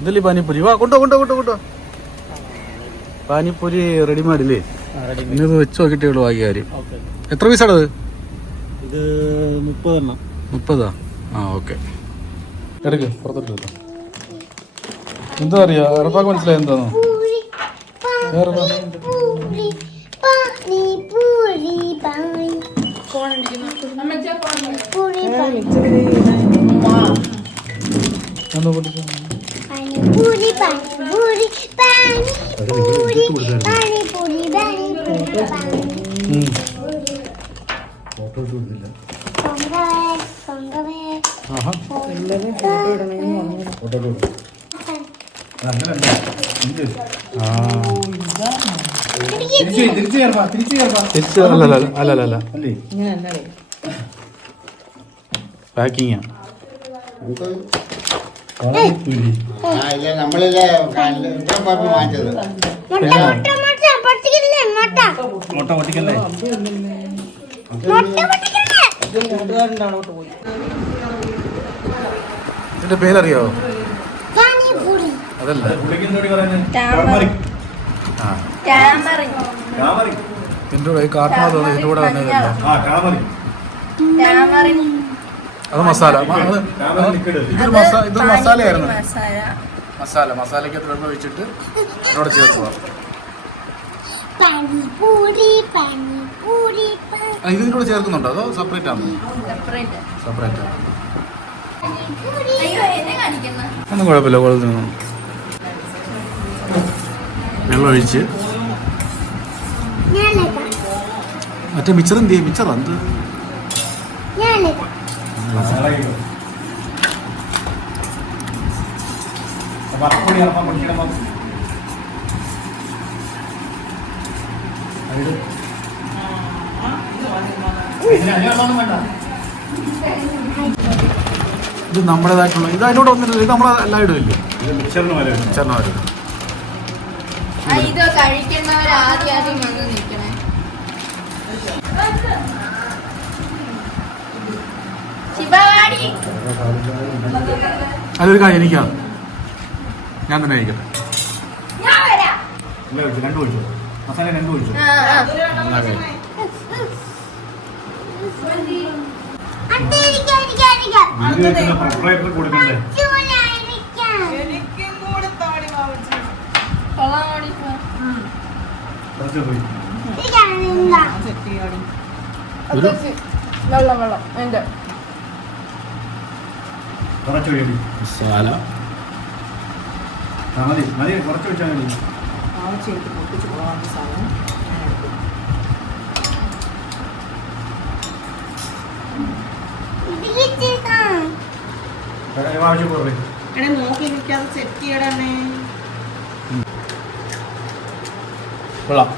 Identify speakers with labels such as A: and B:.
A: ഇതല്ലേ പാനിപ്പൂരി? വാ കൊണ്ടോ കൊണ്ടോ കൊണ്ടോ കൊണ്ടോ. പാനിപ്പൂരി റെഡിമേഡ് ഇല്ലേ ഇന്നത് വെച്ച് നോക്കിട്ടേ ഉള്ളൂ കാര്യം. എത്ര പീസാണത്
B: ഇത് മുപ്പതെണ്ണം.
A: മുപ്പതാ? ആ ഓക്കെ. എടുക്ക് പുറത്തോട്ട് എന്താ അറിയാ? ഉറപ്പാക്ക് മനസ്സിലായി എന്താണോ
C: പൂരി
A: വേറെ
C: പൂരി പാനി പൂരി പാനി പൂരി പാനി
A: എന്താ പൊട്ടിച്ചോ
C: പാനി പൂരി പാനി പൂരി പാനി പൂരി പാനി പൂരി പാനി പൂരി പാനി
A: തിരിച്ച് അല്ല അല്ല? അല്ല അല്ല അല്ല പാക്കിങ്ങാ
D: നമ്മളില്ലേ വാങ്ങിച്ചത്
C: മുട്ട മുട്ട മുട്ട പൊട്ടിക്കില്ലേ
A: ഇതിന്റെ
C: പേരറിയോ?
A: അതല്ല. ആ. ഇതിന്റെ കൂടെ കാർട്ടൂൺ തോന്നുന്നു ഇതിന്റെ കൂടെ വന്നതല്ല? അത് മസാല. ഇതൊരു മസാല ഇതൊരു മസാലയായിരുന്നു. മസാല. മസാലയ്ക്ക് വെള്ളം ഒഴിച്ചിട്ട് എന്നോട് ചേർക്കുക
C: പാനി പൂരി പാനി പൂരി പാനി
A: ആ, ഇത് ഇതിന്റെ കൂടെ ചേർക്കുന്നുണ്ടോ? അതോ സെപ്പറേറ്റ് ആണോ? സെപ്പറേറ്റ് ഒന്നും കുഴപ്പമില്ല കുഴപ്പത്തിൽ വെള്ളം ഒഴിച്ച്.
C: ഞാനേക്കാം.
A: മറ്റേ മിച്ചർ എന്ത് ചെയ്യും മിച്ചർ എന്ത്? ഇത് നമ്മുടേതായിട്ടുള്ള ഇത് അതിനോട് ഒന്നില്ല. ഇത് നമ്മളെ എല്ലാം ഇടുമില്ലേ മിച്ചറിന് വരും
E: ഇത് കഴിക്കുന്നവർ ആദ്യം ആദ്യം വന്ന് നിൽക്കണേ.
A: അതൊരു കാര്യം എനിക്കാ. ഞാൻ തന്നെ കഴിക്കട്ടെ രണ്ടു ഒഴിച്ചു മസാല രണ്ട് ഒഴിച്ചു കൊടുക്കണ്ടേ
E: വെള്ളം വെള്ളം. എന്റെ
A: മസാല മതി. മതി കുറച്ച് വെച്ചാൽ മതി.
C: ഇതിലിട്ടിട്ടാ
A: ആവശ്യപ്പെടുന്നത്
F: എടേ നോക്കി എനിക്കത് സെറ്റ് ചെയ്യണേ
A: കൊള്ളാം.